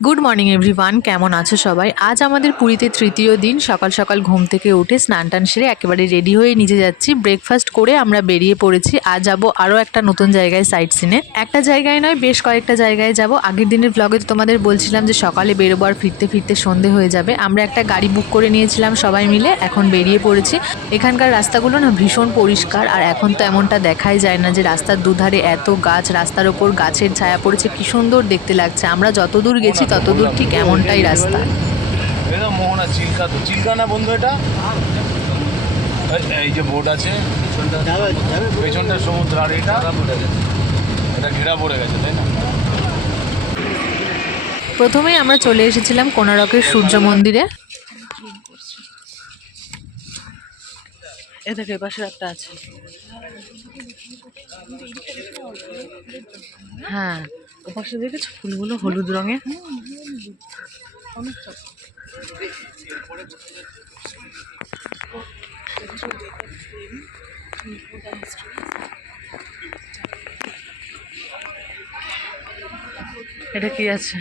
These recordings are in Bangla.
গুড মর্নিং এভরিওয়ান কেমন আছো সবাই? আজ আমাদের পুরীতে তৃতীয় দিন। সকাল সকাল ঘুম থেকে উঠে স্নান টান সেরে একেবারে রেডি হয়ে নিচে যাচ্ছি। ব্রেকফাস্ট করে আমরা বেরিয়ে পড়েছি। আজ যাব আরও একটা নতুন জায়গায় সাইট সিনে একটা জায়গায় নয়, বেশ কয়েকটা জায়গায় যাব। আগের দিনের ব্লগে তো তোমাদের বলছিলাম যে সকালে বেরোবো আর ফিরতে ফিরতে সন্ধে হয়ে যাবে। আমরা একটা গাড়ি বুক করে নিয়েছিলাম সবাই মিলে। এখন বেরিয়ে পড়েছি। এখানকার রাস্তাগুলো না ভীষণ পরিষ্কার। আর এখন তো এমনটা দেখাই যায় না যে রাস্তার দুধারে এত গাছ, রাস্তার ওপর গাছের ছায়া পড়েছে। কি সুন্দর দেখতে লাগছে। আমরা যতদূর গেছি ততদূর ঠিক এমনটাই রাস্তা। এটা মোহনা চিল্কা তো চিল্কা না বন্ধু এটা? এই- যে বোট আছে পেছনটা সমুদ্র আর এটা। এটা ঘেরা পড়ে গেছে তাই না? প্রথমেই আমরা চলে এসেছিলাম কোনারকের সূর্য মন্দিরে। এ দেখো এপাশে একটা আছে। হ্যাঁ। ওপাশে দেখেছ? ফুলগুলো হলুদ রঙের? এটা কি আছে?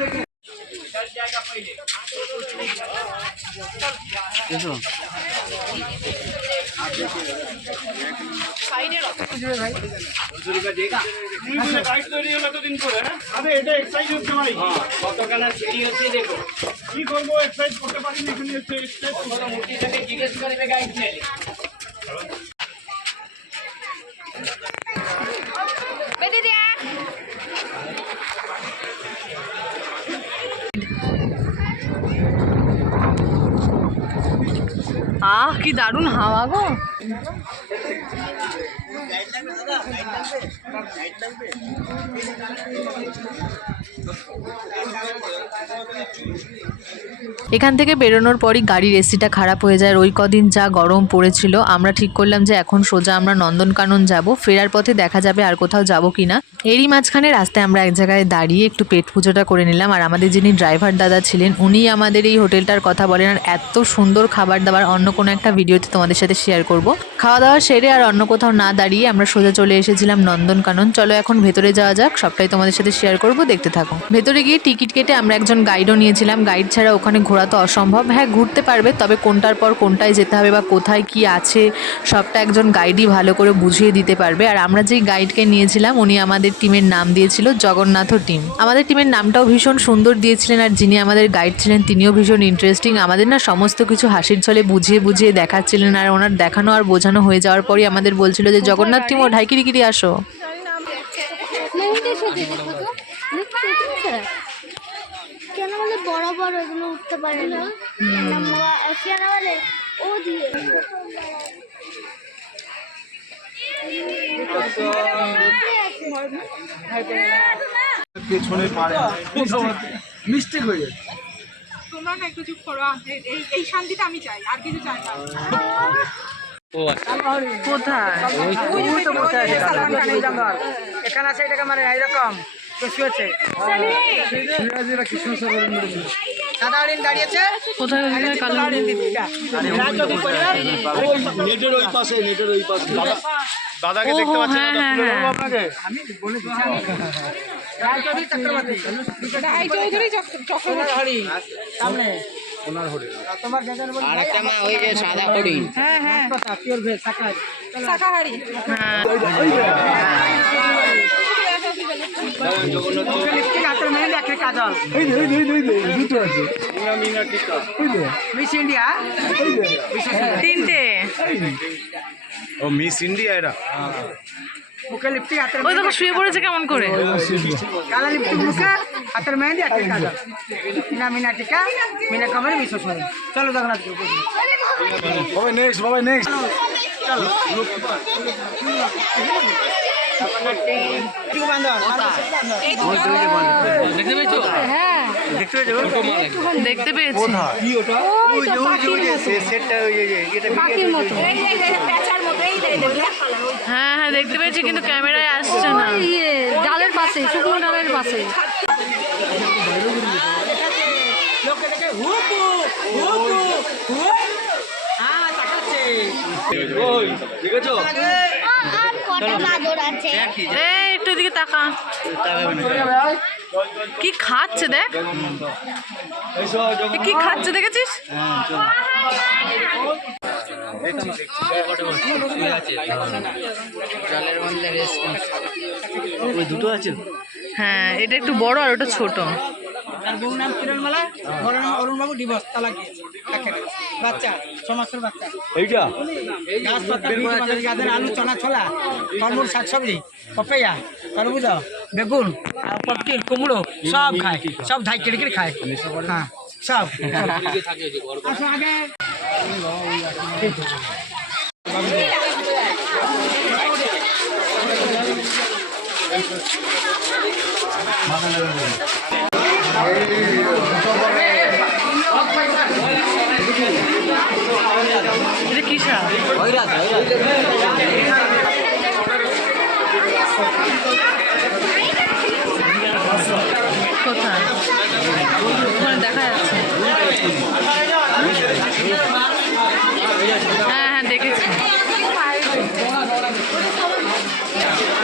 গাইড দেখো কি করব এক্সারসাইজ করতে পারিনি এখানে জিজ্ঞেস করবে গাইড চাইলে আহ কি দারুণ হাওয়া গো। এখান থেকে বেরোনোর পরই গাড়ির এসিটা খারাপ হয়ে যায়। ওই কদিন যা গরম পড়েছিল, আমরা ঠিক করলাম যে এখন সোজা আমরা নন্দনকানন যাব। ফেরার পথে দেখা যাবে আর কোথাও যাব কি না এরই মাঝখানে রাস্তায় আমরা এক জায়গায় দাঁড়িয়ে একটু পেট পুজোটা করে নিলাম। আর আমাদের যিনি ড্রাইভার দাদা ছিলেন উনি আমাদের এই হোটেলটার কথা বলেন। আর এত সুন্দর খাবার দাবার, অন্য কোনো একটা ভিডিওতে তোমাদের সাথে শেয়ার করব। খাওয়া দাওয়া সেরে আর অন্য কোথাও না দাঁড়িয়ে আমরা সোজা চলে এসেছিলাম নন্দনকানন। চলো এখন ভেতরে যাওয়া যাক, সবটাই তোমাদের সাথে শেয়ার করব, দেখতে থাকো। ভেতরে গিয়ে টিকিট কেটে আমরা একজন গাইডও নিয়েছিলাম। গাইড ছাড়া ওখানে ঘোরা তো অসম্ভব। হ্যাঁ ঘুরতে পারবে, তবে কোনটার পর কোনটায় যেতে হবে বা কোথায় কি আছে, সবটা একজন গাইডই ভালো করে বুঝিয়ে দিতে পারবে। আর আমরা যেই গাইডকে নিয়েছিলাম, উনি আমাদের টিমের নাম দিয়েছিল, জগন্নাথ টিম আমাদের টিমের নামটাও ভীষণ সুন্দর দিয়েছিলেন, আর যিনি আমাদের গাইড ছিলেন, তিনিও ভীষণ ইন্টারেস্টিং আমাদের না সমস্ত কিছু হাসির ছলে বুঝিয়ে বুঝিয়ে দেখাচ্ছিলেন, আর ওনার দেখানো আর বোঝানো হয়ে যাওয়ার পরই আমাদের বলছিল যে, জগন্নাথ টিম ও ঢাইকিরিকিরি আসো। বড় বড় এগুলো উঠতে পারে না। বলে ও দিয়ে। পেছনে পারে মিস্টেক হয়ে যায় তোমরা না একটু চুপ করো এই- শান্তিটা আমি চাই আর কিছু চাই না। কোথায়? জঙ্গল। এখানে আছে। এটাকে মানে এইরকম সাদা হরিণ হরিণ দাদাকে দেখতে পাচ্ছেন হ্যাঁ, হ্যাঁ, হ্যাঁ। আপনাকে। রাজযোগী চক্রবর্তী। এই চক্রবর্তী। সামনে। তোমার বেতন বলি আর একটা মা ওই যে সাদা হরিণ হ্যাঁ হ্যাঁ কথা পিওর ভেজ শাকাহারি শাকাহারি মুখে লিপস্টিক হাতের মেহেন্দি একটা কাজল মিস ইন্ডিয়া তিনটে ও মিস ইন্ডিয়া এরা মুখে লিপস্টিক হাতের শুয়ে পড়েছে কেমন করে কালা লিপস্টিক মুখে হাতের মেহেন্দি একটা কাজল মিনা মিনা টিকা মিনা কমের বিশ্বাস চলো জগন্নাথ বাবা নেক্সট বাবা নেক্সট দেখতে পেয়েছি হ্যাঁ হ্যাঁ দেখতে পেয়েছি কিন্তু ক্যামেরায় আসছে না ডালের পাশে শুকনো ডালের পাশে ঠিক আছে আর কটা বাদর আছে? এই একটু এদিকে তাকা। কি খাচ্ছে দেখ। কি খাচ্ছে দেখেছিস? জলের মধ্যে হ্যাঁ এটা একটু বড় আর ওটা ছোট। তার বউ নাম কিরণমালা বড় নাম অরুণবাবু ডিভোর্স তালাক দিয়েছে। বাচ্চা ছ মাসের বাচ্চা। এইটা? বীজ বাজারে যাদের আলু চনা ছোলা ফলমূল শাকসবজি পপেয়া তরমুজ বেগুন আর কুমড়ো সব খায়। সব ধাই কেটে কেটে খায়। হ্যাঁ সব। আগে। শাক কোথায় দেখা যাচ্ছে হ্যাঁ হ্যাঁ দেখেছি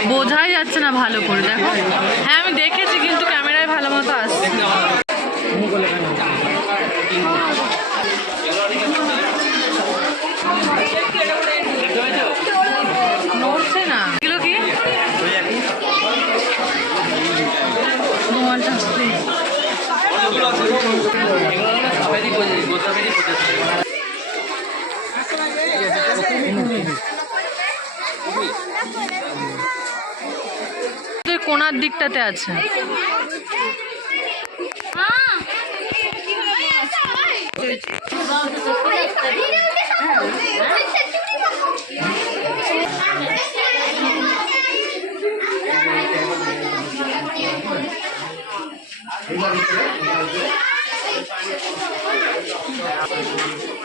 বোঝাই যাচ্ছে না ভালো করে, দেখো। হ্যাঁ আমি দেখেছি কিন্তু কোনার দিকটাতে আছে।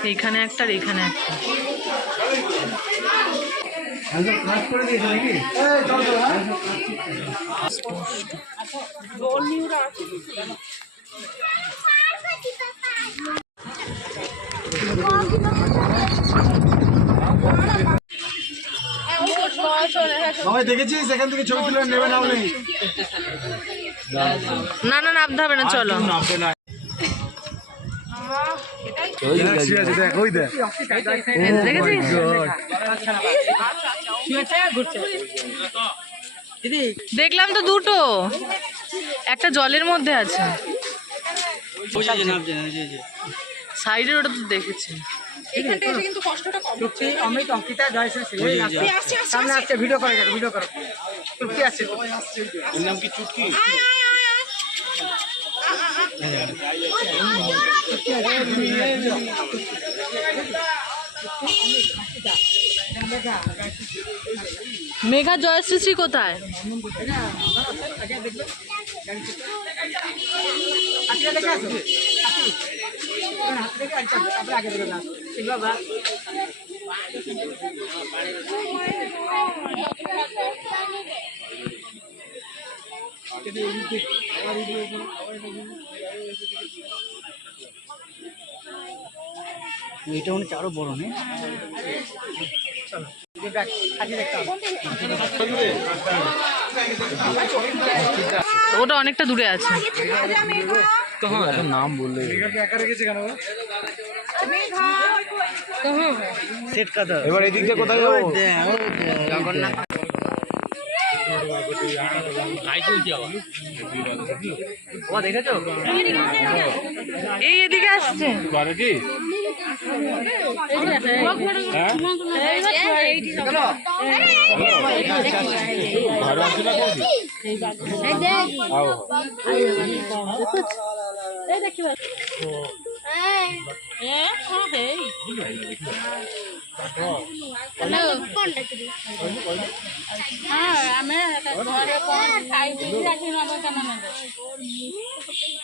এইখানে একটা আর এইখানে একটা। সবাই দেখেছিস? এখান থেকে ছবি তুলে নেবে নাও নেই না না নামতে হবে না চলো। দেখলাম তো দুটো। একটা জলের মধ্যে আছে। সাইডের ওটা তো দেখেছি। ভিডিও করে ভিডিও করো। তৃপ্তি আসছে। নাম কি চুটকি? মেঘা জয়শ্রী কোথায়? হাতিটা এটা মনে হচ্ছে আরও বড় নেই? ওটা অনেকটা দূরে আছে। নাম বললে। সেট এবার এদিক দিয়ে কোথায় যাব? এই এদিকে আসছে। কি?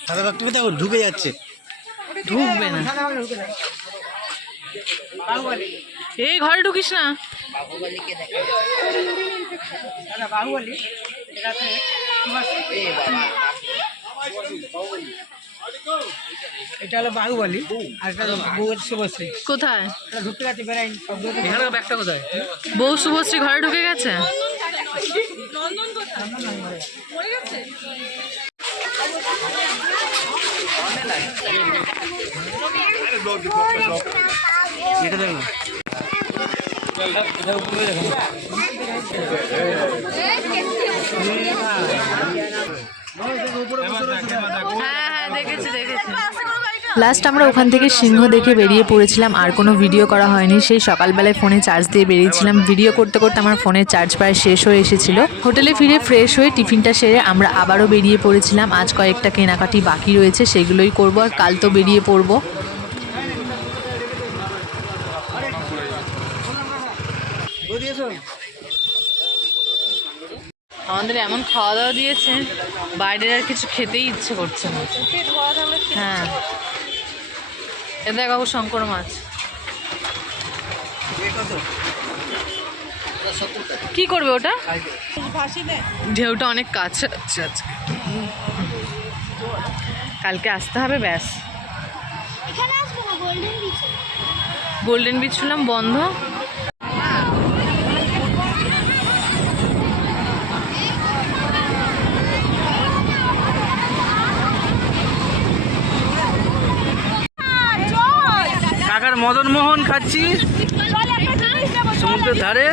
সাদা দেখো ঢুকে যাচ্ছে। ঢুকবে না। এই ঘরে ঢুকিস না। দাদা এটা হলো বাহুবলী আর এটা বউয়ের শুভশ্রী। কোথায়? এটা ঢুকতে যাচ্ছে বেড়াই শব্দ বউ শুভশ্রী ঘরে ঢুকে গেছে? নন্দন দেখেছি দেখেছি লাস্ট আমরা ওখান থেকে সিংহ দেখে বেরিয়ে পড়েছিলাম, আর কোনো ভিডিও করা হয়নি। সেই সকালবেলায় ফোনে চার্জ দিয়ে বেরিয়েছিলাম। ভিডিও করতে করতে আমার ফোনের চার্জ প্রায় শেষ হয়ে এসেছিল। হোটেলে ফিরে ফ্রেশ হয়ে টিফিনটা সেরে আমরা আবারও বেরিয়ে পড়েছিলাম। আজ কয়েকটা কেনাকাটি বাকি রয়েছে, সেগুলোই করব। আর কাল তো বেরিয়ে পড়ব। আমাদের এমন খাওয়া দাওয়া দিয়েছে বাইরের আর কিছু খেতেই ইচ্ছে করছে না। হ্যাঁ। এ দেখ শঙ্কর মাছ। কি করবে ওটা? ঢেউটা অনেক কাছে আচ্ছা আজকে। কালকে আসতে হবে ব্যাস। এখানে আসব না গোল্ডেন বিচ গোল্ডেন বিচ শুনলাম বন্ধ। কাকার মদন মোহন খাচ্ছি সমুদ্রের ধারে।